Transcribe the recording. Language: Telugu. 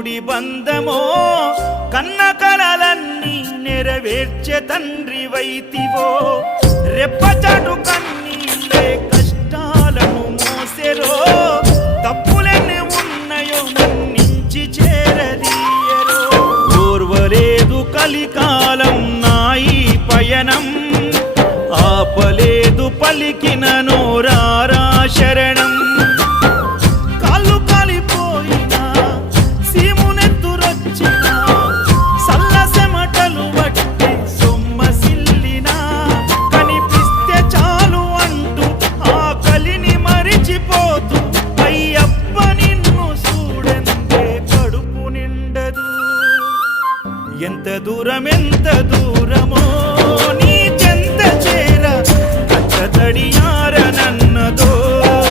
దేవుడి బంధమో కన్న కలలన్నీ నెరవేర్చే తండ్రి వైతివో రెప్పచాటు కన్నీళ్ళే కష్టాలను మోసెరో తప్పులెన్ని ఉన్నాయో మన్నించి చేరదీయరో ఓర్వలేదు కలికాలం నాయి పయనం ఆపలేదు పలికిన నోరారా శరణం కాళ్ళు కాలిపోయినా సీమునెత్తురొచ్చినా సల్ల సెమటలు వట్టి సొమ్మసిల్లినా కనిపిస్తే చాలు అంటూ ఆ కలిని మరిచిపోతూ అయ్యప్ప నిన్ను చూడందే కడుపు నిండదు ఎంత దూరమెన్